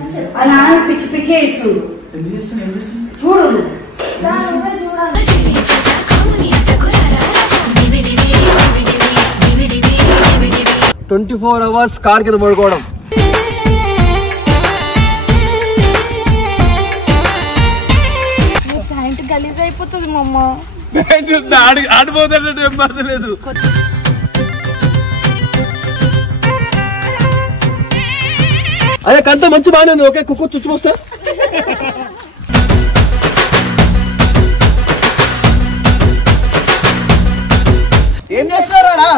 అలా పిచ్చి పిచ్చి చేస్తుంది. చూడు 24 hours కార్ కింద పడుకోవడం. ప్యాంట్ గలీజ్ అయిపోతుంది మా అమ్మ. ఆడిపోతాడు ఏం పడతలేదు. అదే కంత మంచి బాగానే ఉంది. ఓకే కుక్క చుచ్చుకొస్తా. ఏం చేస్తున్నారా?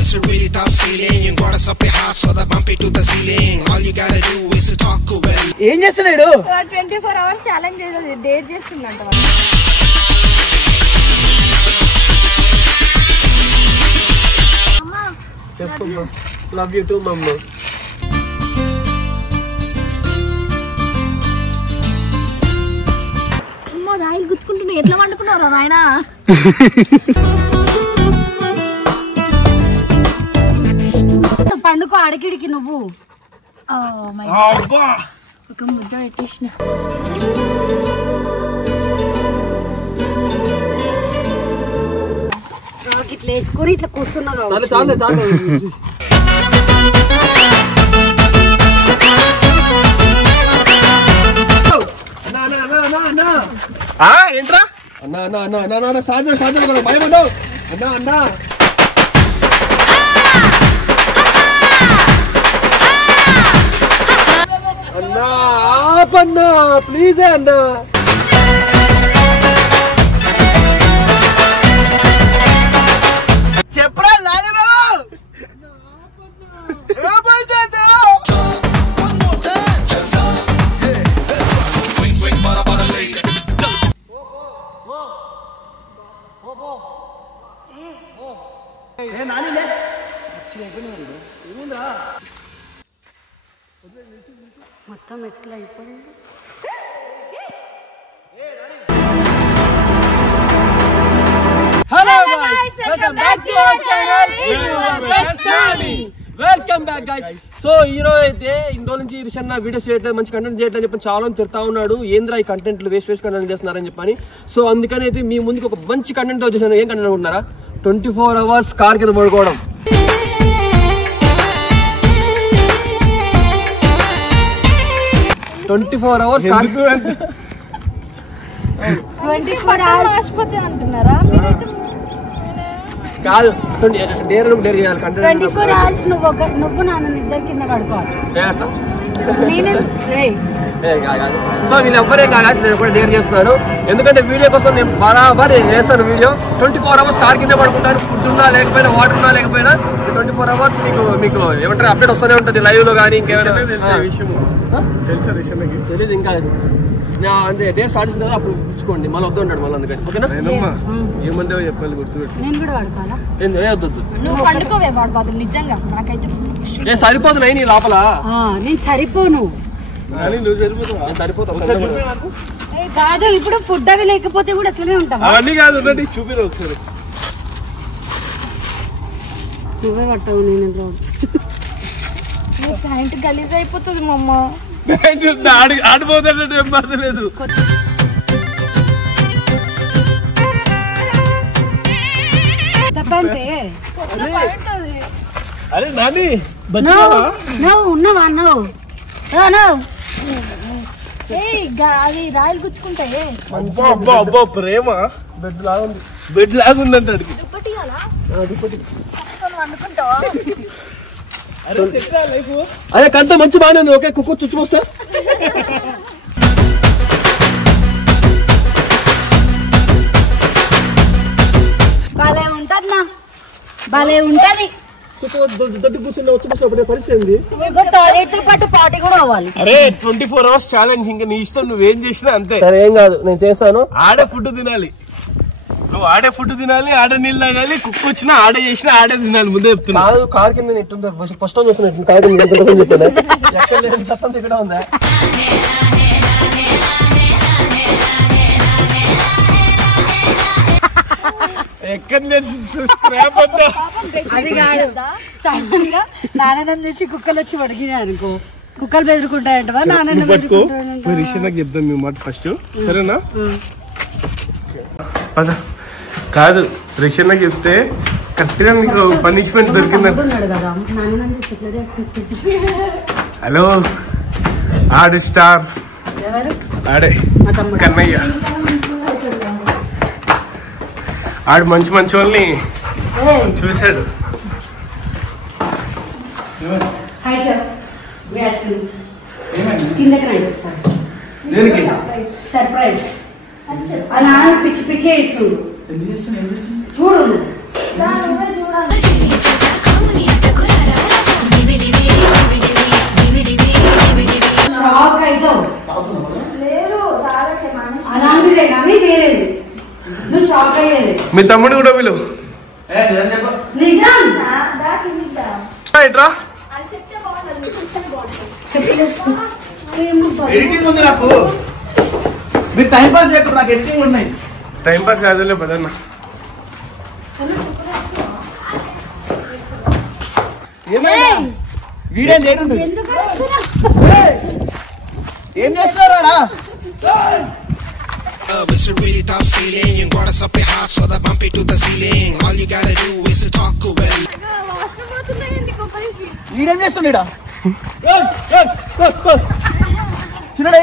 It's a really tough feeling. You got us up your heart so the bump it to the ceiling. All you gotta do is to talk away. ఏం చేస్తున్నాడు? 24 hours ఛాలెంజ్ చేసేది డేట్ చేస్తుందంట. చెప్పమ్మా. లవ్ యూ టూ మమ్మ. అమ్మ రాయిలు గుచ్చుకుంటున్నా. ఎట్లా వండుకున్నారా నాయనా? పండుకో అడిగిడికి నువ్వు. ఒక ముద్ద పెట్టేసిన. ఇట్లా వేసుకొని ఇట్లా కూర్చున్నా. ఏంట్రా అన్నా అన్నా అన్నా అన్నా అన్నా సాధ్యం సాధ్యం భయపడ్డావు అన్నా అన్నా. అన్నా ఆపన్నా ప్లీజ్ అన్నా. చెప్పరా లాని బాబు. మొత్తం ఎట్లా అయిపోయింది. Hello guys welcome back to our channel. Welcome back guys. So ఈ రోజు అయితే ఇన్ని రోజుల నుంచి రిషన్న వీడియోస్ చేయట్లేదు, మంచి కంటెంట్ చేయట్లేదు చెప్పి చాలా మంది తిడతా ఉన్నాడు. ఏంద్రా ఈ కంటెంట్లు వేస్ట్ కంటెంట్ చేస్తున్నారని చెప్పని. సో అందుకని అయితే మీ ముందుకు ఒక మంచి కంటెంట్ తో వచ్చేసాను. ఏం కంటెంట్ అనుకుంటున్నారా? 24 hours కార్ కింద పడుకోవడం. 24 hours కార్ 24 hours ఆసుపత్రి అంటున్నారా మీరైతే? కాదు డేర్ చేయాలి కంటెంట్. 24 hours నువ్వు నాన్న ఇద్దరు కింద పడుకోవాలి. సో వీళ్ళు ఎవ్వరేం కాదు, నేను కూడా డేర్ చేస్తున్నాను. ఎందుకంటే వీడియో కోసం నేను బరాబర్ చేస్తాను వీడియో. 24 hours కార్ కింద పడుకుంటాను. ఫుడ్ ఉన్నా లేకపోయినా, వాటర్ ఉన్నా లేకపోయినా 24 hours మీకు ఏమంటారు అప్డేట్ వస్తూనే ఉంటుంది లైవ్ లో కానీ ఇంకేమైనా. తెలియదు ఇంకా అంటే డే స్టార్ట్ చేసిన కదా అప్పుడు ఇచ్చుకోండి. మళ్ళీ వద్దు ఉంటాడు మళ్ళీ అందుకని. ఓకేనా? ఏమంటే చెప్పాలి గుర్తుపెట్టు. నేను కూడా పడుకోవాలా? వద్దు నువ్వు పండుకోవే వాడు బాధలు నిజంగా నాకైతే నేను సరిపోతున్నా నీ లోపల. నేను సరిపోను. నువ్వు సరిపోతావు. నేను సరిపోతాను కాదు ఇప్పుడు ఫుడ్ అవి లేకపోతే కూడా అట్లనే ఉంటాం. అవన్నీ కాదు ఉండండి చూపిరా ఒకసారి. నువ్వే పట్టవు నేను. ప్యాంట్ గలీజ్ అయిపోతుంది మా అమ్మ. ఆడిపోతాడు ఏం పడతలేదు. తప్పంటే అరే నాని ఉన్నావా? అది రాయలు గుచ్చుకుంటాయి. అబ్బా అబ్బా అబ్బా ప్రేమ బెడ్ లాగుందంట. వండుకుంటావా? అదే కంత మంచి బాగానే ఉంది. ఓకే కుక్క చుచ్చుకొస్తా. భలే ఉంటది భలే ఉంటది. దొడ్డు కూర్చున్న వచ్చి పరిస్థితి. టాయిలెట్ తో పాటు పార్టీ కూడా అవ్వాలి. అరే 24 hours ఛాలెంజ్. ఇంకా నీ ఇష్టం, నువ్వేం చేసినా అంతే. సరే ఏం కాదు నేను చేస్తాను. ఆడే ఫుడ్ తినాలి. నువ్వు ఆడే ఫుడ్ తినాలి, ఆడే నీళ్ళు తాగాలి. కుక్క వచ్చినా ఆడే చేసినా ఆడే తినాలి. ముందే చెప్తున్నా. కాదు కార్ కింద ఎట్టుందో ఫస్ట్ టైం చూస్తున్నా. కార్ కింద చెప్పాను ఎక్కడ లేదు చట్టం ఇక్కడ ఉందా? ఎక్కడ స్క్రాప్ అంతా అది కాదు సడన్ గా నాన్న తెచ్చి కుక్కలు వచ్చి పడిగినాయి అనుకో కుక్కలు బెదురుకుంటాయంటవా నాన్న పట్టుకో రిషన్కి చెప్తాం మేము మాట ఫస్ట్ సరేనా కాదు రిషన్కి చెప్తే కరెక్ట్గా మీకు పనిష్మెంట్ దొరికిందంట హలో ఆడు స్టార్ ఆడే కన్నయ్య ఆడు మంచి మంచి వాళ్ళని చూశాడు సర్ప్రైజ్ అలా పిచ్చి పిచ్చి వేస్తుంది చూడు షాక్ అవుతావు అలాంటిదే కానీ వేరేది నువ్వు షాక్ అయ్యేది మీ తమ్ముడు కూడా వీళ్ళు నిజం ఎట్రా ఎడిటింగ్ ఉంది నాకు మీరు టైం పాస్ చేయకుండా నాకు ఎడిటింగ్ ఉన్నాయి టైం పాస్ కాదులే పదన్న వీడియో చేయడం ఏం చేస్తున్నారా It's a really tough feeling. You got us up your heart, so the bump it to the ceiling. All you gotta do is to talk well. వీడేం చేస్తున్నాడా చిన్నడే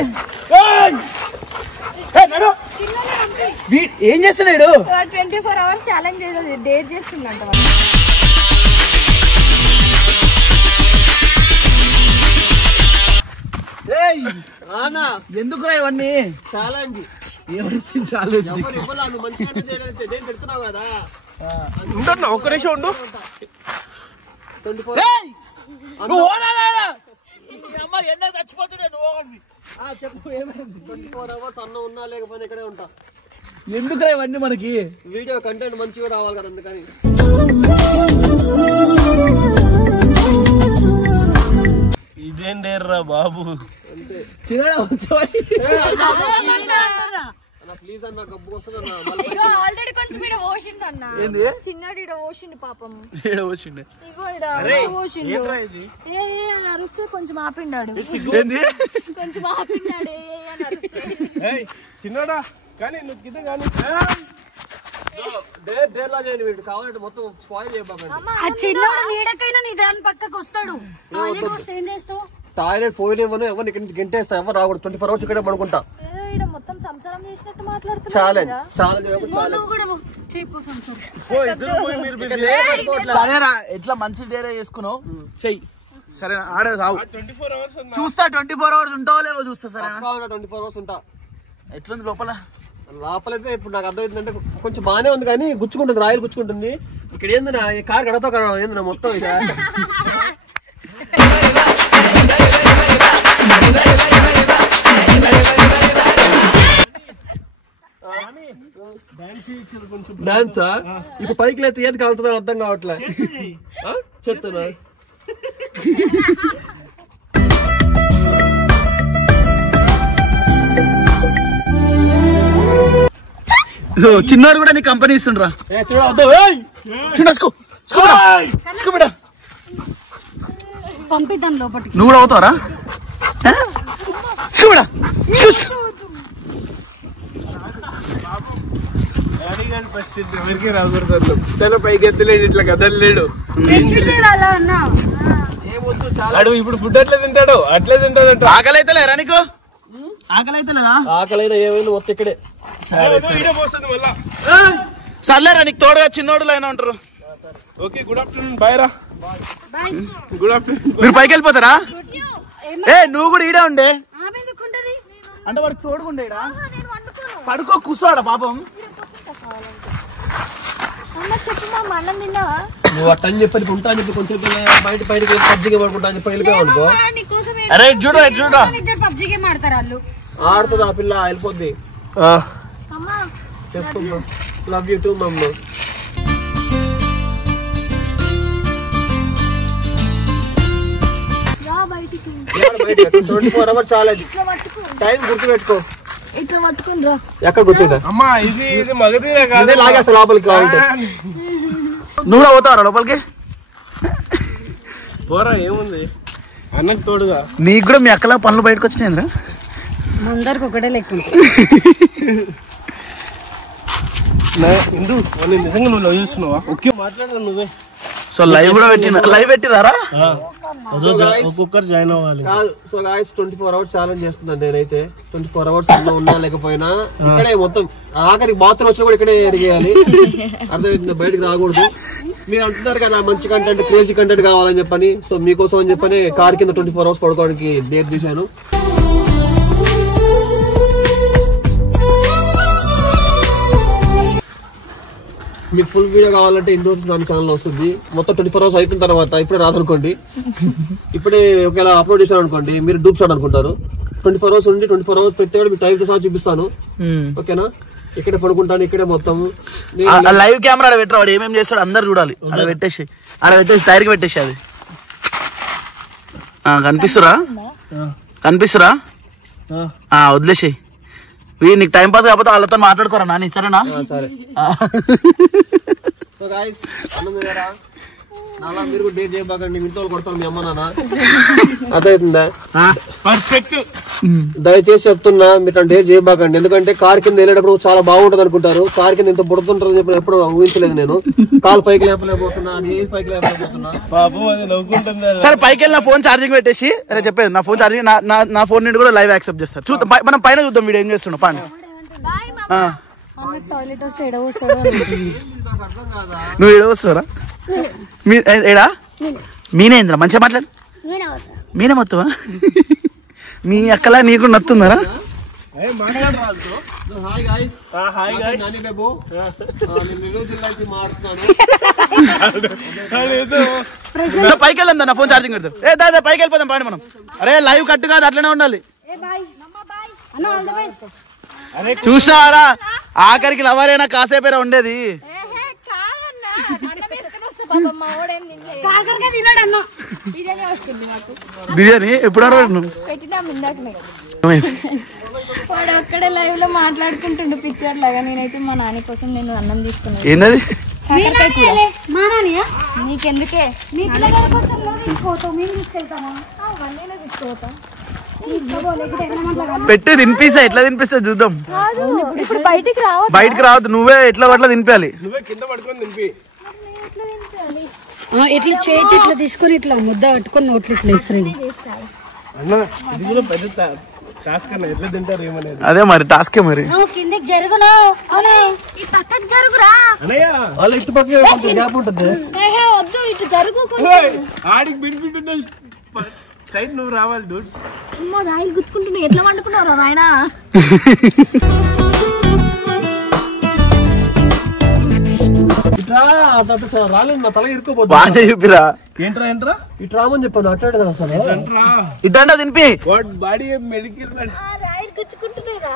ఏం చేస్తున్నాడు 24 hours ఛాలెంజ్ చేసేది dare చేస్తుందంట ఎందుకురా ఇవన్నీ ఛాలెంజ్ ఉంటున్నా ఒక్క నిమిషం ఉండు ఎన్నో చచ్చిపోతున్నా చెప్పు ఏమైంది 24 hours అన్నం ఉన్నా లేకపోయినా ఇక్కడే ఉంటా ఎందుకురా ఇవన్నీ మనకి వీడియో కంటెంట్ మంచిగా రావాలి కదా అందుకని ఇదేం డేర్రా బాబు ప్లీజ్ అన్న గబ్బు వస్తుంది ఆల్రెడీ కొంచెం ఈడ ఓషింది అన్న చిన్నాడు ఈడ ఓషిండు పాపం ఇగో ఈడ ఓషిండు ఏ అని అరుస్తే కొంచెం ఆపిండాడు కొంచెం ఆపిండాడు అని అరుస్తే చిన్నడా కానీ నువ్వు గిద్ద కానీ డేర్లా చేయండి వీడు కావాలంటే మొత్తం స్పాయిల్ చేయబాకండి ఆ చిన్నోడు నీడకైనా నీ దాని పక్కకు వస్తాడు ఏం చేస్తావు టాయిలెట్ పోయినేమో ఎవరిని ఇక్కడ నుంచి గంటేస్తా ఎవరు రాకూడదు 24 hours ఇక్కడ పడుకుంటా ఈడ మొత్తం సంసారం చేసినట్టు మాట్లాడుతున్నా సరేరా ఎట్లా మంచి డేరే చేసుకున్నావు చెయ్యి సరేనా ఆడే రావు చూస్తా 24 hours ఉంటావో లేవో చూస్తా సరేనా 24 hours ఉంటా ఎట్లుంది లోపల లోపలైతే ఇప్పుడు నాకు అర్థమవుతుందంటే కొంచెం బాగానే ఉంది కానీ గుచ్చుకుంటుంది రాయలు గుచ్చుకుంటుంది ఇక్కడ ఏంది నా కార్ గడతో ఏంది నా మొత్తం ఇక డాన్సా ఇప్పుడు పైకి లేతే ఏది కలుగుతుందో అర్థం కావట్లే చెప్తున్నా చిన్నాడు కూడా నీ కంపెనీ ఇస్తుండ్రా పంపిద్దాం లోపలికి నువ్వు కూడా అవుతావరా ఎవరికి రాకూడదు తల పైకి ఎత్తలేడు ఇట్లా కదలలేడు అడు ఇప్పుడు ఫుడ్ అట్లే తింటాడు అట్లే తింటాడు ఆకలి అయితే లేరా నీకు ఆకలి అయితే లేదా ఆకలైనా ఏమైనా మొత్తం ఇక్కడే సర్లేరా నీకు తోడుగా చిన్నోడులు అయినా ఉంటారు ఓకే గుడ్ ఆఫ్టర్నూన్ బాయ్ రా గుడ్ ఆఫ్టర్నూన్ మీరు పైకి వెళ్ళిపోతారా ఏ నువ్వు కూడా ఈడే ఉండే అంటే వాడికి తోడుగుండేడా పడుకో కూర్చోడా పాపం నువ్వు అట్టని చెప్పి ఉంటా అని చెప్పి కొంచెం బయటకి పబ్జిగా పడుకుంటా అని చెప్పి వెళ్ళిపోయావు అనుకో అరే చూడు చూడా పబ్జీ గేమ్ ఆడతారు వాళ్ళు ఆడుతుంది ఆ పిల్ల వెళ్ళిపోద్ది చెప్పు లవ్ యూ టూ మమ్మ బయటికి 24 hours చాలా టైం గుర్తు పెట్టుకో ఇట్లా పట్టుకుని రా. ఎక్కడ కూర్చుంటా అమ్మా ఇది మగధీర కాదు, లాగేస్తా లోపలికి కావాలంటే. నువ్వు కూడా పోతావరా లోపలికి? పోరా, ఏముంది అన్నకు తోడుగా. నీకు కూడా మీ అక్కలా పనులు బయటకు వచ్చినాయిరా? అందరికి ఒకటే లెక్క ఇందు నిజంగా నువ్వు లవ్ చేస్తున్నావా? ఓకే మాట్లాడరా నువ్వే. సో లైవ్ కూడా లైవ్ పెట్టిరారా? ఒక్కొక్కరు జాయిన్ అవ్వాలి. సో గాయ్స్ 24 hours ఛాలెంజ్ చేస్తున్నాను నేనైతే. 24 hours ఉన్నా లేకపోయినా ఇక్కడే మొత్తం ఆఖరికి బాత్రూమ్ వచ్చినా కూడా ఇక్కడే ఎరిగేయాలి. అర్థమైంది, బయటకు రాకూడదు. మీరు అంటున్నారు కదా మంచి కంటెంట్, క్రేజీ కంటెంట్ కావాలని చెప్పని. సో మీకోసం అని చెప్పని కార్ కింద 24 hours పడుకోవడానికి డేట్ తీశాను. మీకు ఫుల్ వీడియో కావాలంటే ఇన్ని రోజులు నా ఛానల్ వస్తుంది. మొత్తం 24 hours అయిపోయిన తర్వాత ఇప్పుడే రాదనుకోండి, ఇప్పుడే ఒకవేళ అప్లోడ్ చేశాను అనుకోండి మీరు డూప్ షాట్ అనుకుంటారు. 24 hours ఉండి 24 hours ప్రతి మీకు టైం తో సహా చూపిస్తాను. ఓకేనా? ఇక్కడే పడుకుంటాను, ఇక్కడే మొత్తం లైవ్ కెమెరా ఆడ పెట్టరా, వాడు ఏమేమి చేస్తాడు అందరు చూడాలి. ఆడ పెట్టేసి టైర్ కి పెట్టేసి అది కనిపిస్తురా వదిలేసి. నీకు టైం పాస్ కాకపోతే వాళ్ళతో మాట్లాడుకోరా నాని, సరేనా? సరే. సో గాయ్స్ నాలా మీరు కూడా డేట్ చేయబాకండి, ఇంట్లో కొడతాను మీ అమ్మ నాన్న. అర్థమవుతుందా? పర్ఫెక్ట్. దయచేసి చెప్తున్నా, మీరు డేట్ చేయబాకండి. ఎందుకంటే కార్ కింద వెళ్ళేటప్పుడు చాలా బాగుంటది అనుకుంటారు, కార్ కింద ఇంత పుడుతుంటారని చెప్పి ఎప్పుడు ఊహించలేదు నేను. కాల్ పైకి లేపలేకపోతున్నా, పైకి లేపలేకపోతున్నా. పాపం అది నవ్వుకుంటుంది. సరే పైకి వెళ్ళి నా ఫోన్ ఛార్జింగ్ పెట్టేసి అరే చెప్పేది, నా ఫోన్ ఛార్జింగ్ నా ఫోన్ నుండి కూడా లైవ్ యాక్సెప్ట్ చేస్తారు. చూద్దాం, మనం పైన చూద్దాం వీడియో ఏం చేస్తున్నాం. పండి టాయిలెట్ వస్తే ఎడ వస్తాడు. నువ్వు ఏడ వస్తావురా? ఏడా మీనేంద్ర మంచిగా మాట్లాడు. మీనే మొత్తమా? మీ అక్కలా నీకు నత్తుందరా? పైకి వెళ్ళందా, నా ఫోన్ ఛార్జింగ్ పెడతారు. దాదా పైకి వెళ్ళిపోదాం పాడి మనం. అరే లైవ్ కట్టు కాదు, అట్లనే ఉండాలి. చూసినావారా ఆఖరికి లవరేనా కాసేపేరా ఉండేది. బిర్యానీ ఎప్పుడు అడగను వాడు ఒక్కడే లైవ్ లో మాట్లాడుకుంటుండు పిచ్చోడ్ లాగా. నేనైతే మా నాన్న కోసం నేను అన్నం తీసుకున్నాను. ఏంటది? నీకెందుకే? మీ పిల్లగాడి కోసం తీసుకోతాం, మేము తీసుకెళ్తామా? తీసుకోతాం. పెట్టి తినిపిస్తా, ఎట్లా తినిపిస్తా చూద్దాం. ఇప్పుడు బయటికి రావద్దు, నువ్వే ఎట్లా అట్లా తినిపించాలి. నువ్వే కింద పడుకొని తినిపి. ఇట్లా చేతి ఇట్లా తీసుకొని ఇట్లా ముద్ద కట్టుకొని నోట్లు ఇట్లా ఇస్తారు. టాస్క్ అన్న ఎట్లా తింటారు ఏమనేది. అదే మరి టాస్కే మరి. కిందకి జరుగునా, ఈ పక్కకి జరుగురా. వాళ్ళ ఇటు పక్క కొంచెం గ్యాప్ ఉంటుంది. వద్దు ఇటు జరుగు. ఆడికి బిడ్డ సైడ్ నువ్వు రావాలి డూడ్. రాయిలు గుచ్చుకుంటున్నా, ఎట్లా వండుకున్నారా రాయనా? రాలేదు, నా తల ఇరుకోపోతుంది. బాగా చూపిరా. ఏంట్రా ఇటు రామని చెప్పాను, అట్టాడు అసలు. ఇట్టంటే తినిపి. బాడీ మెడికల్ రాయిలు గుచ్చుకుంటున్నారా?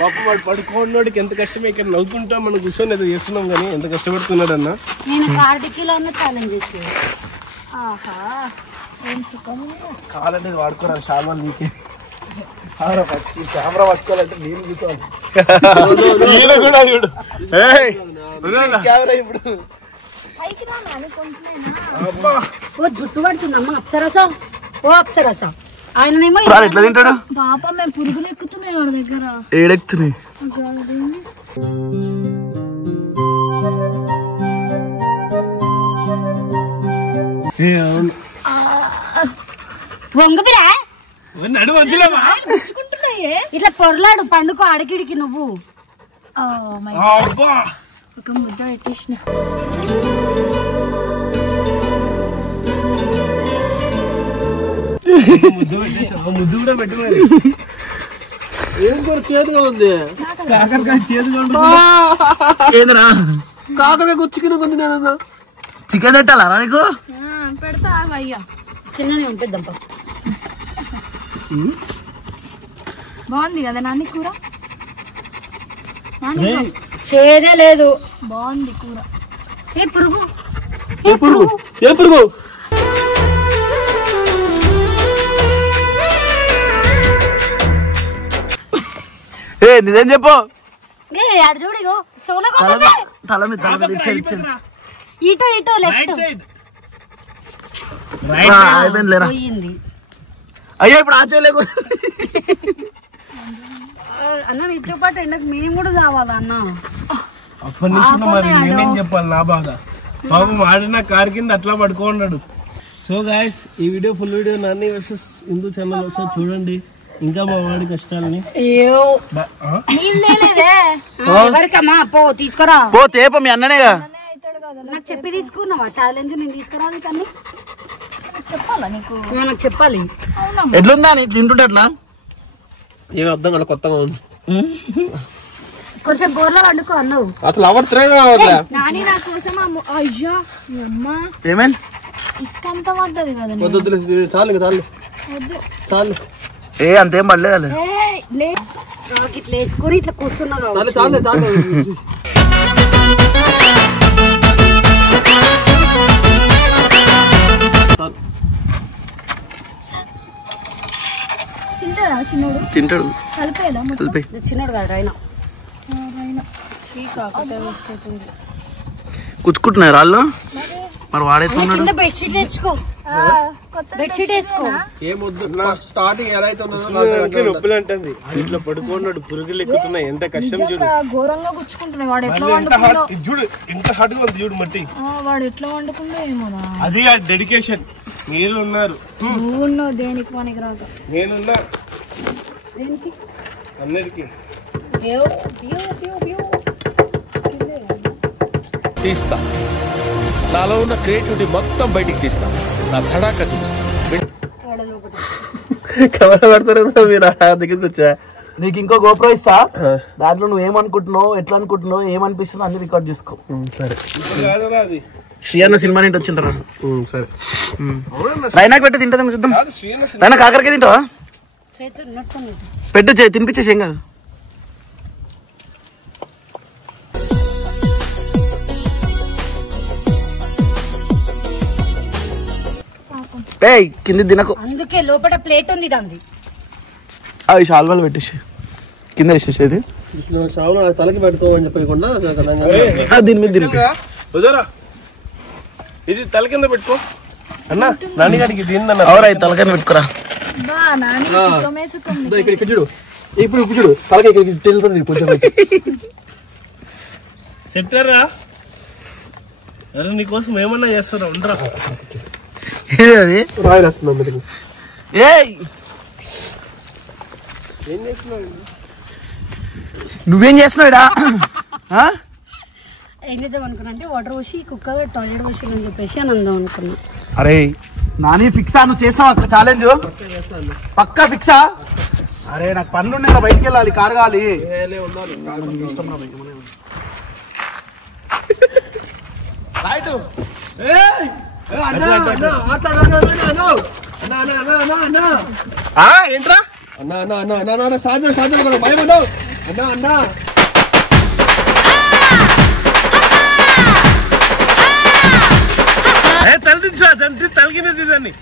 పాప వాడు పడుకోడికి ఎంత కష్టమే. ఇక్కడ నవ్వుకుంటా మనం కూర్చొని ఏదో చేస్తున్నాం కానీ ఎంత కష్టపడుతున్నాడు అన్న. నేను కార్డికిలో ఛాలెంజ్ చేసి కావాలంటే వాడుకోరాదు శాల్వాలు నీకే. ఫస్ట్ కెమెరా పట్టుకోవాలంటే నేను కూర్చోవాలి. కూడా చూడు కెమెరా ఇప్పుడు జుట్టు పడుతుందమ్మా. అప్సరసా ఓ అప్సరసా ఆయననేమో ఎట్లా తింటాడు పాప. మేము పురుగులు ఎక్కుతున్నాయి వాడి దగ్గర. ఏడెక్కుతున్నాయి. వంగుదిరా నడు వదిలేమా. ఇట్లా పొరలాడు పండుకో అడికిడికి నువ్వు. ఒక ముద్ద పెట్టేసిన. ముద్దు కూడా పెట్టుకోవాలి. ఏం కూడా చేదుగా ఉంది. కాకరకాయ చేదుగా ఏంద్రా? కాకరకాయ గుచ్చికిన ఉంది. నేను చికెన్ పెట్టాలా నీకు? పెడతా అయ్యా. చిన్ననే ఉంటుందప్ప. బాగుంది కదా నాని కూర? చేదే లేదు, బాగుంది కూర. ఏ పురుగు ఏ పురుగు? ఏ పురుగు? నిజం చెప్పు. చూడు చెవులో తల మీద ఇచ్చాడు. ఇటు ఇటు లెఫ్ట్ అయిపోయింది లేరా. అయ్యా ఇప్పుడు ఆ చేయలేకు అన్న నీతో పాటు ఎండకు మేము కూడా కావాలా అన్న. అప్పటి నుంచి మరి నేనేం చెప్పాలి నా బాధ. పాపం ఆడిన కార్ కింద అట్లా పడుకోన్నాడు. సో గాయస్ ఈ video full video Nani versus Hindu channel ఒకసారి చూడండి. ఇంకా మా వాడి కష్టాలని ఎవరికమ్మా పో తీసుకురా. పో తేప మీ అన్ననేగా. నాకు చెప్పి తీసుకున్నావా ఛాలెంజ్? నేను తీసుకురావాలి కానీ చెప్పాలా నీకు? నాకు చెప్పాలి. ఎట్లుందా నీకు తింటుంటే అట్లా ఏం అర్థం కదా కొత్తగా ఉంది. కొంచెం బోర్లో వండుకో అన్నావు. అసలు ఎవరు నాని నా కోసం అయ్యా అమ్మ ఏమైంది? ఇసుకంతా పడ్డది కదా. చాలు చాలు చాలు. అంతేం పడలేదు. ఇట్లా వేసుకొని ఇట్లా కూర్చున్నా చాలు చాలు చాలు. తింటాడా చిన్నోడు? తింటాడు. కలిపేలా చిన్నోడు కాదు రైనా. కుచ్చుకుంటున్నారు వాళ్ళు. మరి వాడైతే బెడ్షీట్ తెచ్చుకో. బెడ్షీట్ వేసుకో. స్టార్టింగ్ ఎలా అయితే నొప్పులు అంటుంది. ఇట్లా పడుకున్నాడు. పురుగులు ఎక్కుతున్నాయి. ఎంత కష్టం చూడు. ఘోరంగా గుచ్చుకుంటున్నాయి. వాడు ఎట్లా చూడు ఎంత హార్ట్ గా ఉంది చూడు మట్టి. వాడు ఎట్లా వండుకుందో ఏమో. అది ఆ డెడికేషన్. మీరు ఉన్నారు. నువ్వు ఉన్నావు దేనికి పనికి రాక. నేనున్నా అన్నిటికీ. తీస్తా. నాలో ఉన్న క్రియేటివిటీ మొత్తం బయటికి తీస్తా. నా తడాక చూపిస్తా. కెమెరా పెడతారు మీరు దగ్గరికి వచ్చా. నీకు ఇంకో గోప్రో ఇస్తా. దాంట్లో నువ్వు ఏమనుకుంటున్నావు, ఎట్లా అనుకుంటున్నావు, ఏమనిపిస్తుందో అన్ని రికార్డ్ చేసుకో. సరే. శ్రీ అన్న సినిమా నుండి వచ్చిన తర్వాత సరే. రైనాకి పెట్టి తింటా చూద్దాం. రైనా కాకరకాయ తింటావా? పెట్టు తినిపించేసి ఏం కాదు. ఏయ్ కింద తినకు. అందుకే లోపల ప్లేట్ ఉంది దాన్ని. అవి శాల్వాలు పెట్టేసి కింద వేసేసేది. తలకి పెట్టుకోమని చెప్పకుండా దీని మీద తినకు. వదరా ఇది తల కింద పెట్టుకో అన్న. నాన్నగారికి దీన్ని అవరా తల కింద పెట్టుకోరా. ఇక్కడ చూడు. ఇప్పుడు చూడు తలకి వెళ్తుంది కొంచెం. సెట్టరా అరే నీకోసం ఏమన్నా చేస్తారా? ఉండరా రాయి రాస్తున్నాం. నువ్వేం చేస్తున్నావుడా? ఏం చేద్దాం అనుకున్నా అంటే వాటర్ పోసి కుక్కగా టాయిలెట్ పోసి అని చెప్పేసి అని అందాం అనుకున్నా. అరే నాని ఫిక్సా? నువ్వు చేస్తావు ఛాలెంజ్ పక్కా ఫిక్సా? అరే నాకు పనులు ఉన్నాయి, బయటికి వెళ్ళాలి, కారు కావాలి. ఏంట్రా భయపడ్డావు అన్నా అన్నా. తలదించా తలకింది దాన్ని.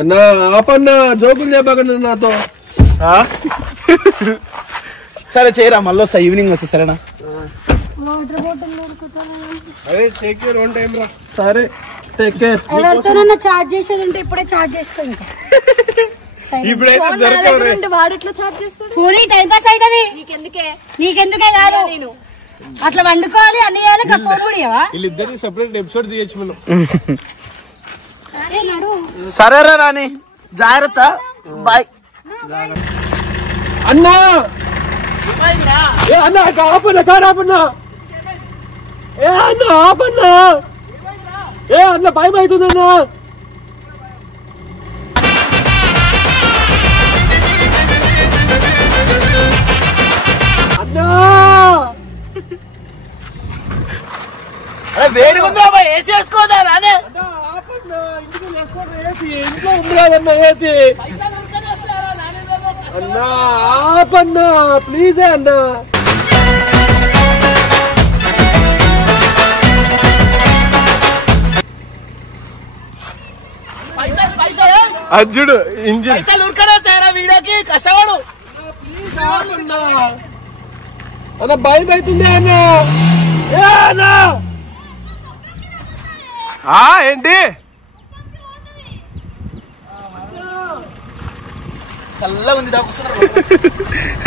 అన్నా ఆపన్నా, జోకులు చెప్పకండి నాతో. సరే చేయరా, మళ్ళీ వస్తా, ఈవినింగ్ వస్తా. సరేనా? అరే టేక్ కేర్, వన్ టైం రా. సరే టేక్ కేర్. ఎవరితోనన్నా చార్జ్ చేసేది ఉంటే ఇప్పుడే చార్జ్ చేస్తా. ఇంకా ఫోన్ టైం పాస్ అవుతుంది. నీకెందుకే కాదు, అట్లా వండుకోవాలి అన్ని చేయాలి. ఫోన్ కూడా ఇవ్వవా? వీళ్ళిద్దరికి సెపరేట్ ఎపిసోడ్ తీయచ్చు మనం. సరేరా రాని, జాగ్రత్త, బాయ్. అన్నా ఏ అన్నా ఆపన్నా, కారు ఆపన్నా. ఏ అన్నా ఆపన్నా, ఏ అన్న భయం అవుతుందన్నా. అన్నా వేడిగా ఉందా? ఏసీ వేసుకోదా? రానే ఆపన్నా, ఇంటికి వేసుకోండి. ఏసీ ఇంట్లో ఉంది కదన్నా. ఏసీ అన్నా ఆపన్నా ప్లీజ్ అన్నా. అర్జుడు ఇంజిన్ వీడియోకి కష్టపడు. అన్న భయం అవుతుంది అన్న. ఏంటి చల్లగా ఉంది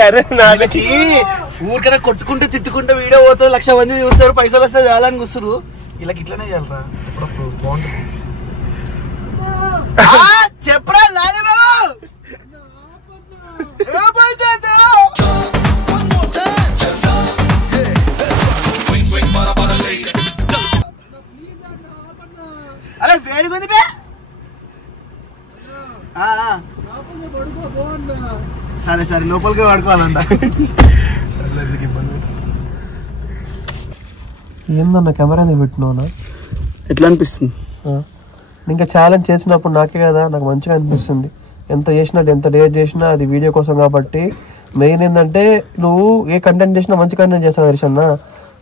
అరే నాకి ఊరికైనా కొట్టుకుంటే తిట్టుకుంటే వీడియో పోతుంది, 1,00,000 మంది చూస్తారు, పైసలు వస్తే చాలని కూర్చురు. ఇలా ఇట్లనే చేయాలరా బాగుంటుంది. చెప్పరా లానే బాబు అరే వేడిగుంది బే. సరే సరే లోపలికి వాడుకోవాలంట. ఏందన్న కెమెరా పెట్టినావునా? ఎట్లా అనిపిస్తుంది? ఇంకా ఛాలెంజ్ చేసినప్పుడు నాకే కదా నాకు మంచిగా అనిపిస్తుంది. ఎంత చేసినా ఎంత డేర్ చేసినా అది వీడియో కోసం కాబట్టి. మెయిన్ ఏంటంటే నువ్వు ఏ కంటెంట్ చేసినా మంచి కంటెంట్ చేస్తావు హరీషన్న.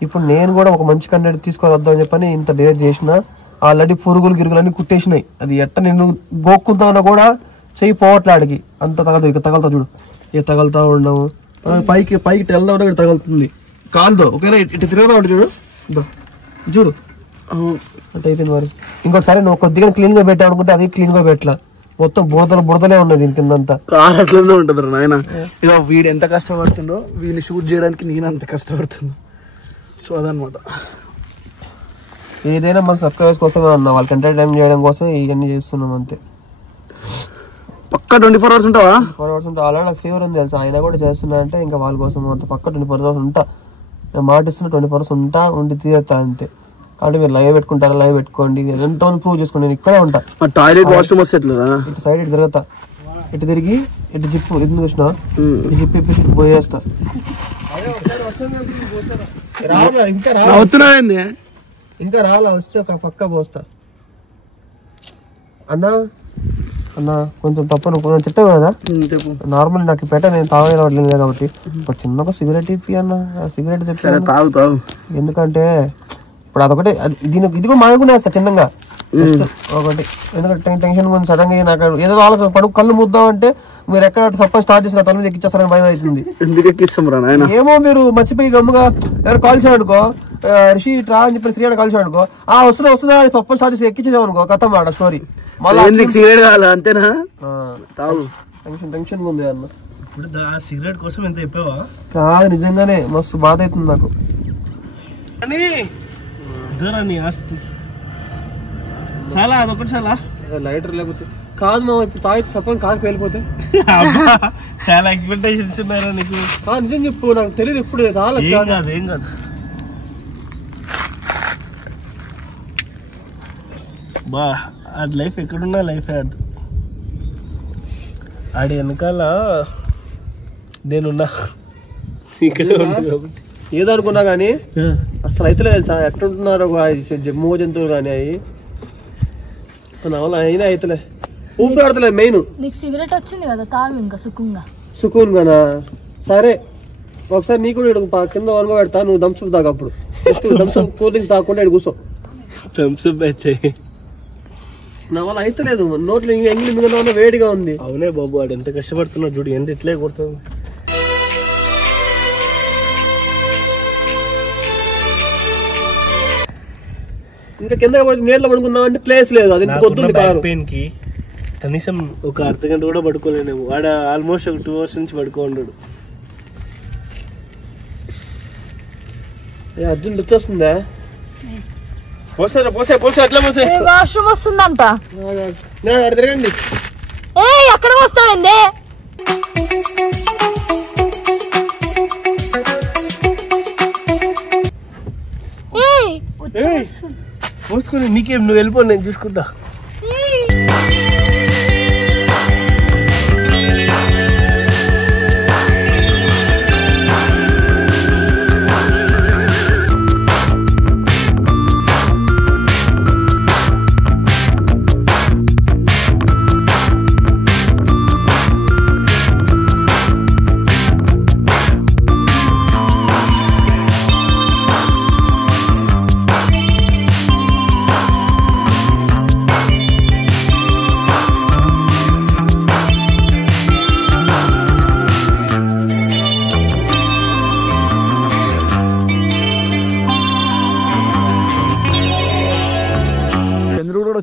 ఇప్పుడు నేను కూడా ఒక మంచి కంటెంట్ తీసుకొని వద్దామని చెప్పని ఇంత డేర్ చేసిన. ఆల్రెడీ పురుగులు గిరుగులన్నీ కుట్టేసినాయి. అది ఎట్ట నేను గోక్కుందామన్నా కూడా చెయ్యి పోవట్లాడికి అంత తగలదు. ఇక తగలుతా చూడు, ఇక తగలుతా ఉన్నాము. పైకి వెళ్దామన్నా ఇక్కడ తగులుతుంది కాలుతో. ఓకేనా? ఇటు తిరగదా ఉంటుంది చూడు, చూడు అంటే అయిపోయింది. మరి ఇంకోటిసారి నువ్వు కొద్దిగా క్లీన్ గా పెట్టావు అనుకుంటే అది క్లీన్ గా పెట్టలా, మొత్తం బురదలే ఉన్నది దీని కిందంతా. కార్ అట్లనే ఉంటుంది రా నాయన. ఇక వీడు ఎంత కష్టపడుతుండో వీడిని షూట్ చేయడానికి నేను అంత కష్టపడుతున్నా. సో అదనమాట. ఏదైనా మన సబ్స్క్రైబర్స్ కోసమే అన్నా, వాళ్ళకి ఎంటర్టైన్ చేయడం కోసం ఇవన్నీ చేస్తున్నాం అంతే. పక్కా 24 hours ఉంటావా? 24 hours ఉంటా. ఆల్రెడీ నాకు ఫీవర్ ఉంది తెలుసా, ఆయన కూడా చేస్తున్నా అంటే ఇంకా వాళ్ళ కోసం అంత పక్క 24 hours ఉంటా. నేను మాట ఇస్తున్నా 24 hours ఉంటా, ఉండి తీరుతా అంతే. కాబట్టి మీరు లైవ్ పెట్టుకుంటారా, లైవ్ పెట్టుకోండి, ఎంతమంది ప్రూవ్ చేసుకోండి. నేను ఇక్కడే ఉంటా. టాయిలెట్ వాష్రూమ్ వస్తే ఇటు సైడ్ ఇటు తిరుగుతా, ఇటు తిరిగి ఇటు జిప్పు ఇది చూసినా ఇటు జిప్పు ఇప్పి పోయేస్తా. ఇంకా రాలా, వస్తే ఒక పక్క పోస్తా. అన్నా అన్నా కొంచెం తప్పను చెప్తావు కదా. నార్మల్ నాకు పెట్ట నేను తాగలేదు కాబట్టి ఒక చిన్న సిగరెట్ ఇప్పి అన్న. సిగరెట్ తాగుతావు ఎందుకంటే ఇప్పుడు అదొకటి ఇది కూడా మానుకునేస్తా చిన్నగా ఒకటి. ఎందుకంటే టెన్షన్ ఉంది సడన్ గా నాకు ఏదో ఆలోచన పడుకు కళ్ళు ముద్దాం అంటే మీరు ఎక్కడ సప్పని స్టార్ట్ చేసిన తల మీద ఎక్కిచ్చేస్తారని భయం అవుతుంది. ఏమో మీరు మర్చిపోయి గమ్ముగా ఎవరు కాల్ చేయనుకో, రిషి ట్రా అని చెప్పి శ్రీయాన్ని కాల్ చేయనుకో, వస్తుందా సప్పని స్టార్ట్ చేసి ఎక్కించేసాం అనుకో, కథ మాట స్టోరీ. సిగరెట్ కావాలా అంతేనా? తాగు. టెన్షన్ ఉంది అన్న. ఇప్పుడు సిగరెట్ కోసం ఎంత చెప్పావా? కాదు నిజంగానే మస్తు బాధ అవుతుంది నాకు. నీ ఆస్తి చాలా అదొకటి చాలా లైటర్ లేకపోతే కాదు మా ఇప్పుడు తాగితే సప్పని కారు వెళ్ళిపోతే చాలా ఎక్స్పెక్టేషన్స్ ఉన్నారా నీకు? నిజం చెప్పు, నాకు తెలియదు ఎప్పుడు రాలేదు. ఏం కాదు బా. ఆడి లైఫ్ ఎక్కడున్నా లైఫ్ ఆడి వెనకాల నేనున్నా, ఇక్కడే ఉంటుంది కాబట్టి ఏదో అనుకున్నా కానీ అసలు అయితే తెలుసా ఎట్లుంటున్నారు జమ్మూ జంతువులు కానీ అవి నా వల్ల అయినా అయితలే, ఊపిరి ఆడతలేదు. మెయిన్ నీకు సిగరెట్ వచ్చింది కదా, తాగు ఇంకా సుకూన్ గానా. సరే ఒకసారి నీకు కూడా కింద వనుగా పెడతా, నువ్వు థమ్స్అప్ తాగు. అప్పుడు థమ్స్అప్ కూల్ డ్రింక్స్ తాగకుండా ఇక్కడ కూర్చో. థమ్స్అప్ వచ్చాయి నా వల్ల అయితలేదు, నోట్లో ఎంగిలి మిగతా వేడిగా ఉంది. అవునే బాబు, వాడు ఎంత కష్టపడుతున్నాడు చూడు, ఎంత ఇట్లే కొడుతుంది. ఇంకా కింద నీళ్ళలో పడుకుందాం అంటే ప్లేస్ లేదు, అది పొద్దుంది కారు. పెయిన్ కి కనీసం ఒక అర్ధగంట కూడా పడుకోలేను. వాడు ఆల్మోస్ట్ ఒక 2 hours నుంచి పడుకోండాడు. అర్జున్ వచ్చేస్తుందా? పోసే అట్లా పోసే. వాష్రూమ్ వస్తుందంట. తిరగండి. ఎక్కడ వస్తావండి? పోసుకొని నీకేం, నువ్వు వెళ్ళిపో, నేను చూసుకుంటా.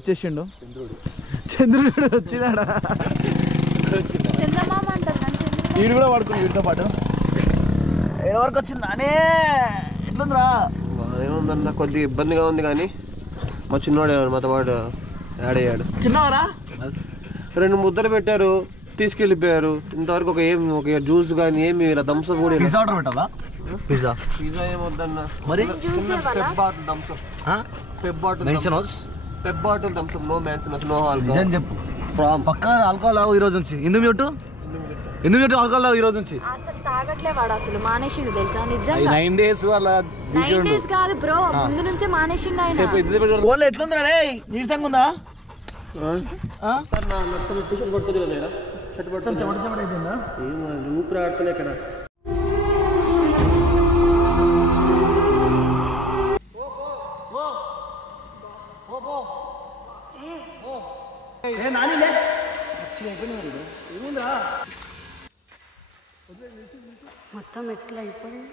వచ్చేసిండు. చంద్రుడు వచ్చినాడా? చంద్రమామ అంటారు వీడు కూడా పడుకుంది వీడితో పాటు. ఎవరికి వచ్చింది అనే ఎట్లుందిరా? ఏముందన్న కొద్దిగా ఇబ్బందిగా ఉంది కానీ మా చిన్నవాడు మాతో వాడు యాడ్ అయ్యాడు. చిన్నవారా? 2 ముద్దలు పెట్టారు తీసుకెళ్ళిపోయారు. ఇంతవరకు ఒక జ్యూస్ కానీ ఏమి థమ్స్అప్ కూడా. పిజ్జా ఆర్డర్ పెట్టాలా? పిజ్జా ఏమొద్దన్న మరి PET bottle Thums Up. PET bottle Thums Up. No mention no alcohol. చెప్పు పక్కా ఆల్కహాల్ ఈ రోజు నుంచి. ఎందుకు ఆల్కహాల్ ఈ రోజు నుంచి అసలు తాగట్లే వాడు. అసలు మానేసిండు తెలుసా? నిజంగా 9 days అలా 9 days కాదు బ్రో, ముందు నుంచే మానేసిండు ఆయన. ఓన్లీ ఎట్లుందిరా రే? నీరసంగా ఉందా? చెమట అయిపోయిందా? ఊపిరి ఆడుతున్నా ఇక్కడ. మొత్తం ఎట్లా అయిపోయింది.